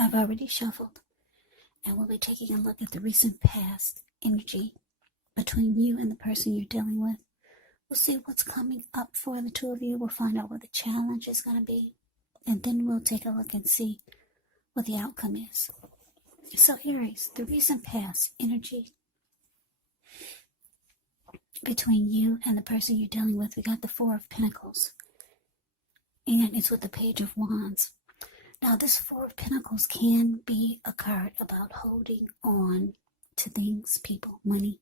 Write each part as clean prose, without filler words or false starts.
I've already shuffled, and we'll be taking a look at the recent past energy between you and the person you're dealing with. We'll see what's coming up for the two of you. We'll find out what the challenge is going to be, and then we'll take a look and see what the outcome is. So Aries, the recent past energy between you and the person you're dealing with. We got the Four of Pentacles, and it's with the Page of Wands. Now, this Four of Pentacles can be a card about holding on to things, people, money,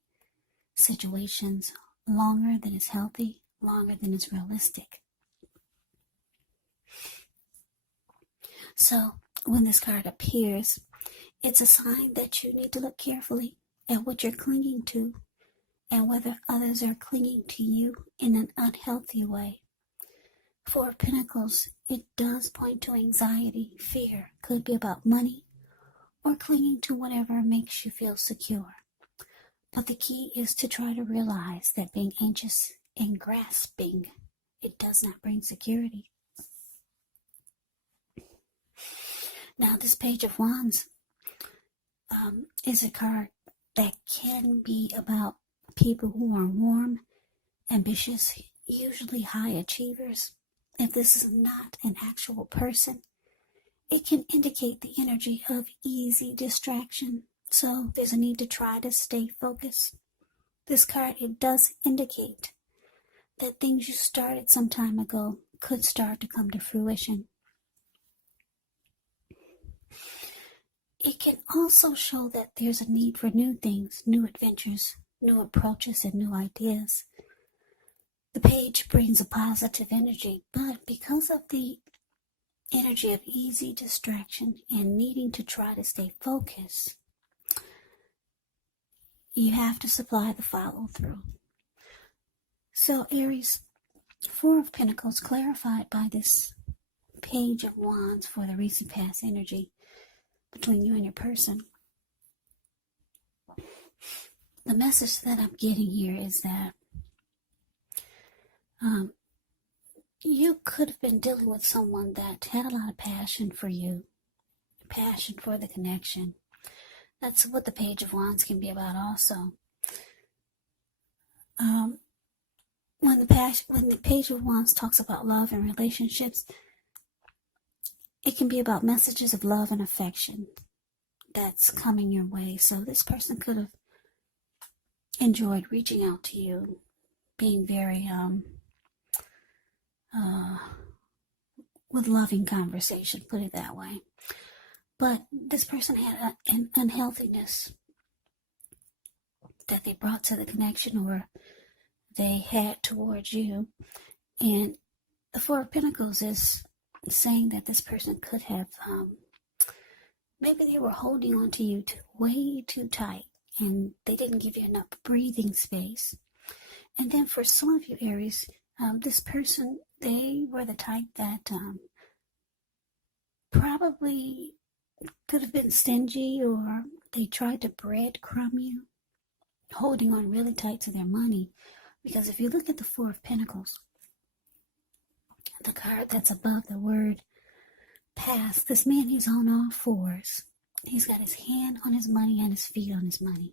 situations, longer than is healthy, longer than is realistic. So, when this card appears, it's a sign that you need to look carefully at what you're clinging to and whether others are clinging to you in an unhealthy way. Four of Pentacles, it does point to anxiety, fear. Could be about money or clinging to whatever makes you feel secure. But the key is to try to realize that being anxious and grasping, it does not bring security. Now, this Page of Wands is a card that can be about people who are warm, ambitious, usually high achievers. If this is not an actual person, it can indicate the energy of easy distraction. So there's a need to try to stay focused. This card, it does indicate that things you started some time ago could start to come to fruition. It can also show that there's a need for new things, new adventures, new approaches, and new ideas. The page brings a positive energy, but because of the energy of easy distraction and needing to try to stay focused, you have to supply the follow-through. So Aries, Four of Pentacles clarified by this Page of Wands for the recent past energy between you and your person. The message that I'm getting here is that you could have been dealing with someone that had a lot of passion for you, passion for the connection. That's what the Page of Wands can be about also. When the Page of Wands talks about love and relationships, it can be about messages of love and affection that's coming your way. So this person could have enjoyed reaching out to you, being very with loving conversation, put it that way. But this person had an unhealthiness that they brought to the connection or they had towards you. And the Four of Pentacles is saying that this person could have, maybe they were holding on to you way too tight and they didn't give you enough breathing space. And then for some of you Aries, this person, they were the type that probably could have been stingy, or they tried to breadcrumb you, holding on really tight to their money. Because if you look at the Four of Pentacles, the card that's above the word past, this man, he's on all fours. He's got his hand on his money and his feet on his money.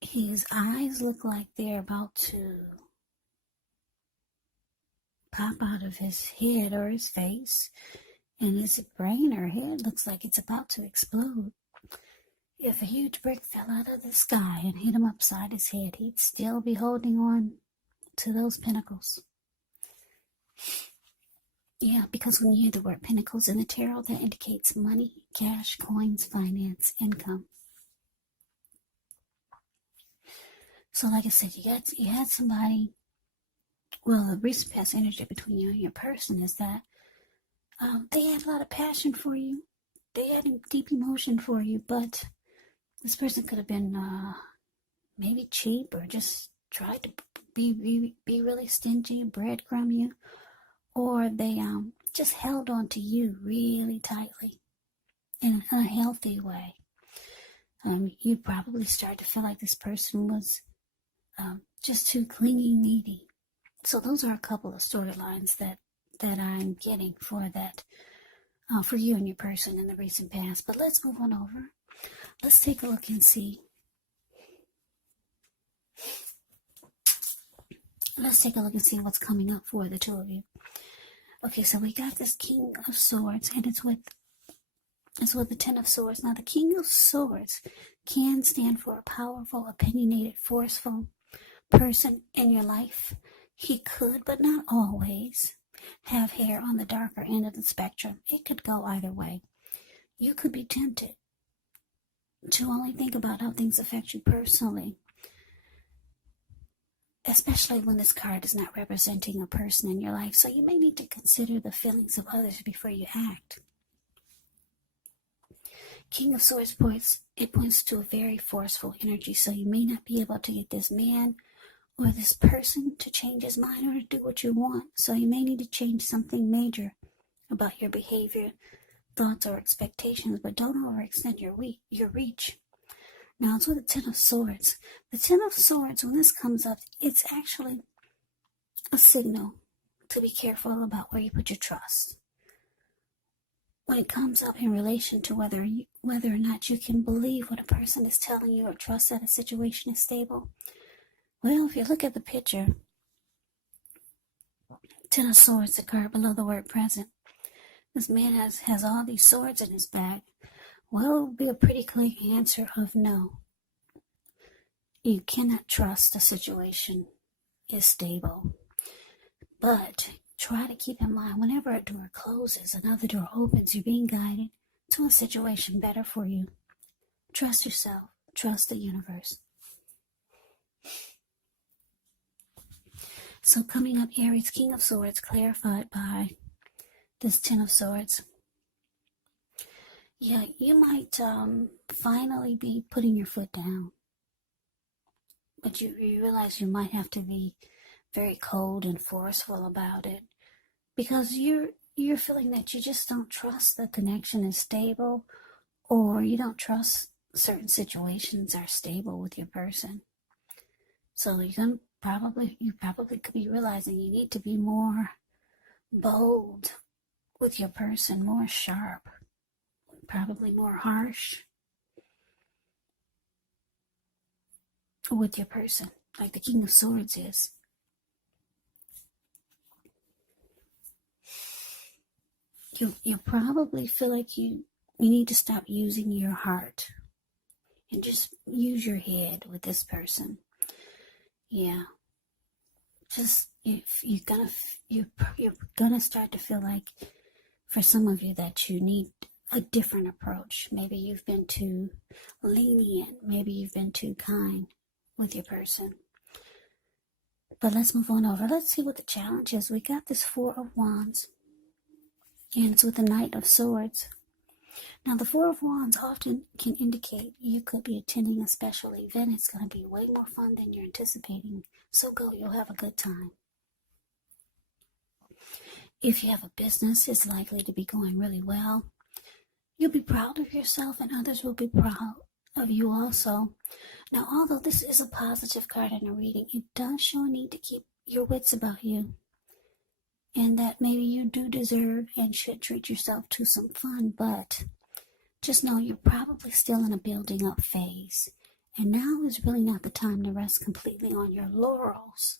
His eyes look like they're about to pop out of his head or his face, and his brain or head looks like it's about to explode. If a huge brick fell out of the sky and hit him upside his head, he'd still be holding on to those pentacles. Yeah, because when you hear the word pentacles in the tarot, that indicates money, cash, coins, finance, income. So like I said, you had somebody, well, the recent past energy between you and your person is that they had a lot of passion for you. They had a deep emotion for you, but this person could have been maybe cheap or just tried to be really stingy, breadcrumb you, or they just held on to you really tightly in an unhealthy way. You probably started to feel like this person was just too clingy, needy. So those are a couple of storylines that I'm getting for that for you and your person in the recent past. But let's move on over. Let's take a look and see. Let's take a look and see what's coming up for the two of you. Okay, so we got this King of Swords, and it's with the Ten of Swords. Now, the King of Swords can stand for a powerful, opinionated, forceful person in your life. He could, but not always, have hair on the darker end of the spectrum. It could go either way. You could be tempted to only think about how things affect you personally, especially when this card is not representing a person in your life. So you may need to consider the feelings of others before you act. King of Swords points to a very forceful energy, so you may not be able to get this man or this person to change his mind or to do what you want. So you may need to change something major about your behavior, thoughts, or expectations, but don't overextend your reach. Now, it's with the Ten of Swords. The Ten of Swords, when this comes up, it's actually a signal to be careful about where you put your trust. When it comes up in relation to whether or not you can believe what a person is telling you or trust that a situation is stable, well, if you look at the picture, Ten of Swords, the card below the word present, this man has all these swords in his bag. Well, it will be a pretty clear answer of no. You cannot trust a situation is stable. But try to keep in mind, whenever a door closes, another door opens, you're being guided to a situation better for you. Trust yourself. Trust the universe. So coming up, Aries, King of Swords, clarified by this Ten of Swords. Yeah, you might finally be putting your foot down. But you realize you might have to be very cold and forceful about it. Because you're feeling that you just don't trust the connection is stable, or you don't trust certain situations are stable with your person. So you probably could be realizing you need to be more bold with your person, more sharp, probably more harsh with your person, like the King of Swords is. You probably feel like you need to stop using your heart and just use your head with this person. Yeah, just you're gonna start to feel like, for some of you, that you need a different approach. Maybe you've been too lenient. Maybe you've been too kind with your person. But let's move on over. Let's see what the challenge is. We got this Four of Wands, and it's with the Knight of Swords. Now, the Four of Wands often can indicate you could be attending a special event. It's going to be way more fun than you're anticipating. So go, you'll have a good time. If you have a business, it's likely to be going really well. You'll be proud of yourself, and others will be proud of you also. Now, although this is a positive card in a reading, it does show a need to keep your wits about you, and that maybe you do deserve and should treat yourself to some fun, but just know you're probably still in a building up phase, and now is really not the time to rest completely on your laurels.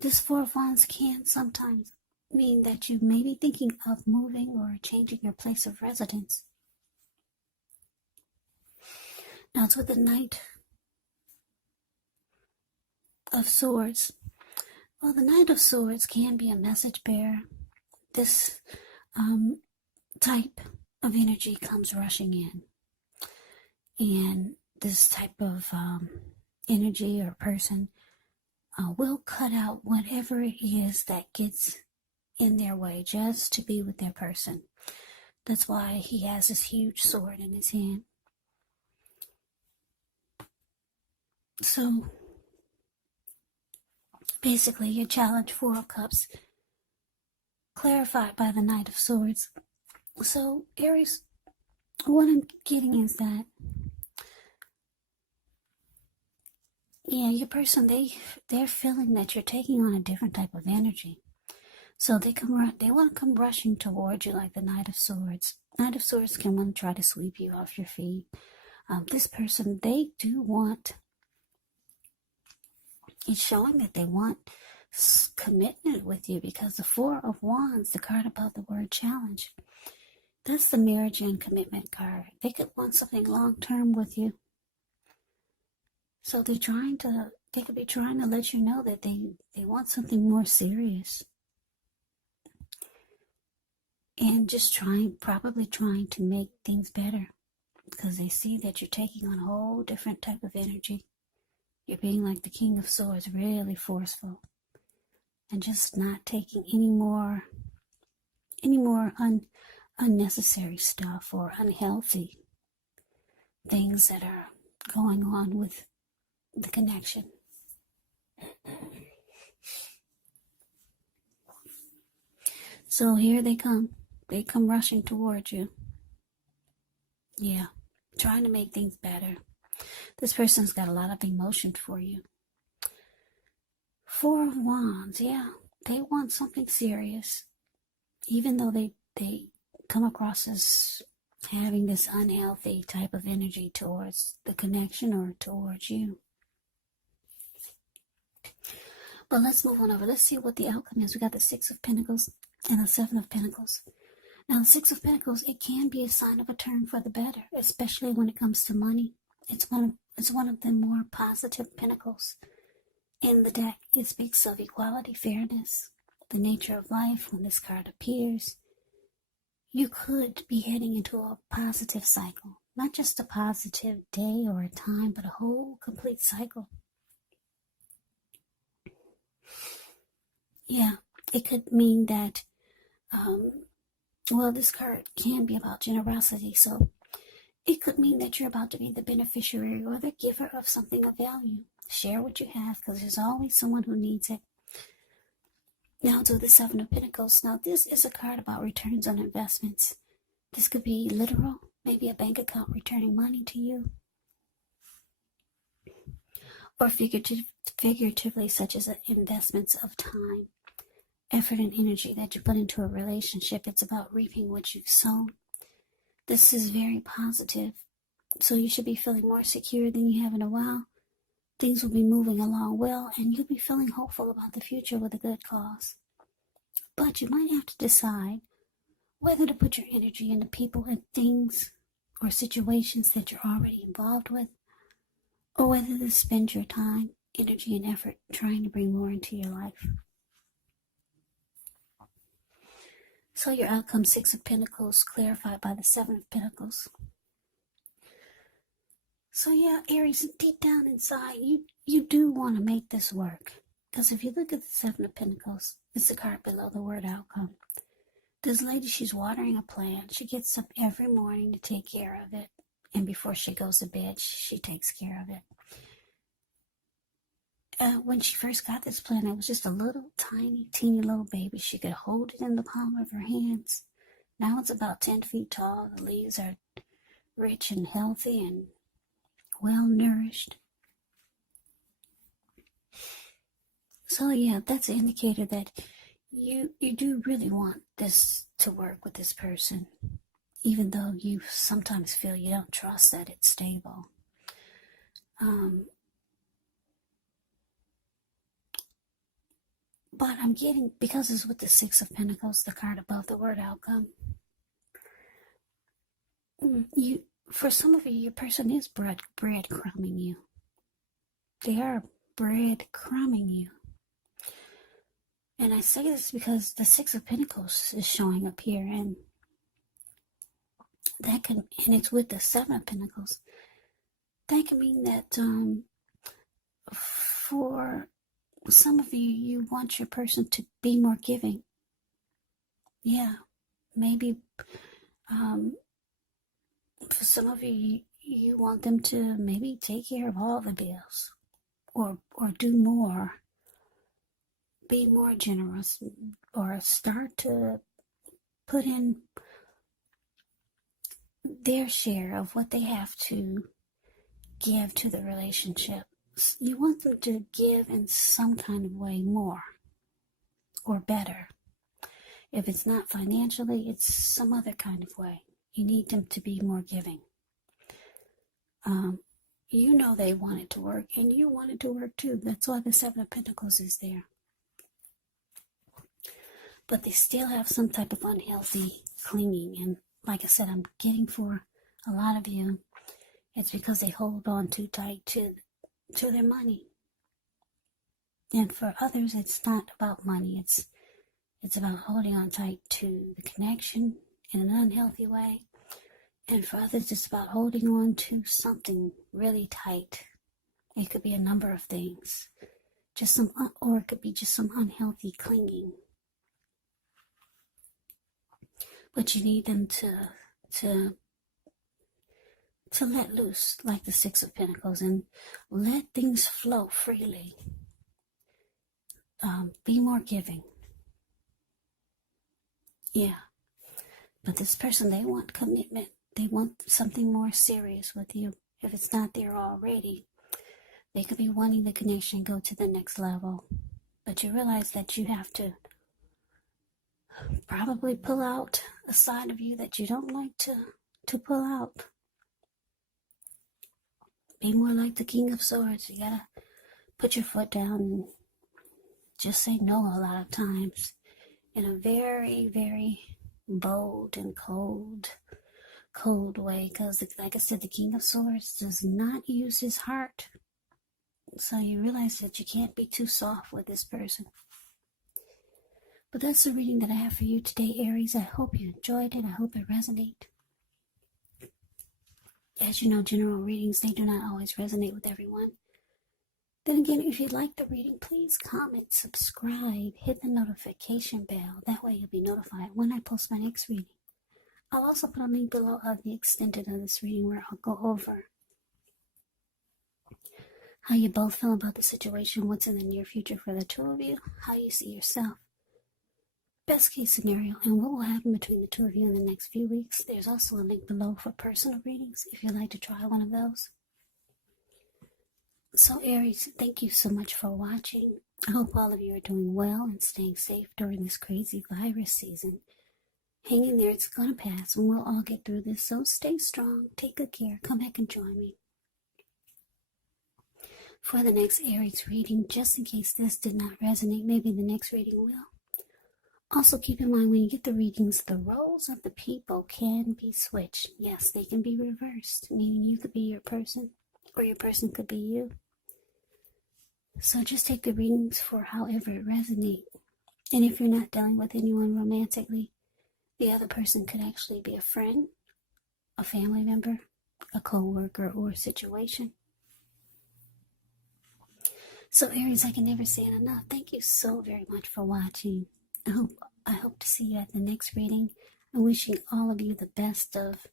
This Four of Wands can sometimes mean that you may be thinking of moving or changing your place of residence. Now, it's with the Knight of Swords. Well, the Knight of Swords can be a message bearer. This type of energy comes rushing in. And this type of energy or person will cut out whatever it is that gets in their way just to be with their person. That's why he has this huge sword in his hand. So basically, your challenge, Four of Cups, clarified by the Knight of Swords. So Aries, what I'm getting is that, yeah, your person, they're feeling that you're taking on a different type of energy. So they want to come rushing towards you like the Knight of Swords. Knight of Swords can want to try to sweep you off your feet. This person, they do want, it's showing that they want commitment with you, because the Four of Wands, the card above the word challenge, that's the marriage and commitment card. They could want something long-term with you. So they could be trying to let you know that they want something more serious. And just probably trying to make things better, because they see that you're taking on a whole different type of energy. You're being like the King of Swords, really forceful, and just not taking any more unnecessary stuff or unhealthy things that are going on with the connection. So here they come. They come rushing towards you. Yeah, trying to make things better. This person's got a lot of emotion for you. Four of Wands, yeah. They want something serious. Even though they come across as having this unhealthy type of energy towards the connection or towards you. But let's move on over. Let's see what the outcome is. We got the Six of Pentacles and the Seven of Pentacles. Now, the Six of Pentacles, it can be a sign of a turn for the better, especially when it comes to money. It's one of the more positive pentacles in the deck. It speaks of equality, fairness, the nature of life. When this card appears, you could be heading into a positive cycle. Not just a positive day or a time, but a whole complete cycle. Yeah, it could mean that, this card can be about generosity, so it could mean that you're about to be the beneficiary or the giver of something of value. Share what you have, because there's always someone who needs it. Now to the Seven of Pentacles. Now this is a card about returns on investments. This could be literal, maybe a bank account returning money to you. Or figuratively, such as investments of time, effort, and energy that you put into a relationship. It's about reaping what you've sown. This is very positive, so you should be feeling more secure than you have in a while. Things will be moving along well, and you'll be feeling hopeful about the future with a good cause. But you might have to decide whether to put your energy into people and things or situations that you're already involved with, or whether to spend your time, energy, and effort trying to bring more into your life. So your outcome, Six of Pentacles, clarified by the Seven of Pentacles. So yeah, Aries, deep down inside, you do want to make this work. Because if you look at the Seven of Pentacles, it's the card below the word outcome. This lady, she's watering a plant. She gets up every morning to take care of it. And before she goes to bed, she takes care of it. When she first got this plant, it was just a little tiny, teeny little baby. She could hold it in the palm of her hands. Now it's about 10 feet tall. The leaves are rich and healthy and well nourished. So yeah, that's an indicator that you do really want this to work with this person, even though you sometimes feel you don't trust that it's stable. But I'm getting, because it's with the Six of Pentacles, the card above the word outcome, for some of you, your person is breadcrumbing you. They are breadcrumbing you. And I say this because the Six of Pentacles is showing up here, and it's with the Seven of Pentacles. That can mean that for some of you, you want your person to be more giving. Yeah, maybe for some of you, you want them to maybe take care of all the bills, or do more, be more generous, or start to put in their share of what they have to give to the relationship. You want them to give in some kind of way more or better. If it's not financially, it's some other kind of way. You need them to be more giving. You know they want it to work, and you want it to work too. That's why the Seven of Pentacles is there. But they still have some type of unhealthy clinging. And like I said, I'm getting for a lot of you, it's because they hold on too tight to their money. And for others, it's not about money. It's about holding on tight to the connection in an unhealthy way. And for others, it's about holding on to something really tight. It could be a number of things. Or it could be just some unhealthy clinging. But you need them to let loose, like the Six of Pentacles, and let things flow freely. Be more giving. Yeah. But this person, they want commitment. They want something more serious with you. If it's not there already, they could be wanting the connection go to the next level. But you realize that you have to probably pull out a side of you that you don't like to pull out. Be more like the King of Swords. You gotta put your foot down and just say no a lot of times in a very, very bold and cold way, because like I said, the King of Swords does not use his heart. So you realize that you can't be too soft with this person. But that's the reading that I have for you today, Aries. I hope you enjoyed it. I hope it resonated. As you know, general readings, they do not always resonate with everyone. Then again, if you like the reading, please comment, subscribe, hit the notification bell. That way you'll be notified when I post my next reading. I'll also put a link below of the extended of this reading where I'll go over how you both feel about the situation, what's in the near future for the two of you, how you see yourself, best case scenario, and what will happen between the two of you in the next few weeks. There's also a link below for personal readings if you'd like to try one of those. So Aries, thank you so much for watching. I hope all of you are doing well and staying safe during this crazy virus season. Hang in there, it's gonna pass, and we'll all get through this. So stay strong, take good care, come back and join me for the next Aries reading, just in case this did not resonate. Maybe the next reading will. Also keep in mind, when you get the readings, the roles of the people can be switched. Yes, they can be reversed, meaning you could be your person, or your person could be you. So just take the readings for however it resonates. And if you're not dealing with anyone romantically, the other person could actually be a friend, a family member, a co-worker, or a situation. So Aries, I can never say it enough. Thank you so very much for watching. I hope to see you at the next reading. I'm wishing all of you the best of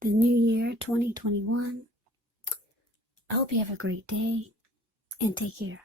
the new year, 2021. I hope you have a great day, and take care.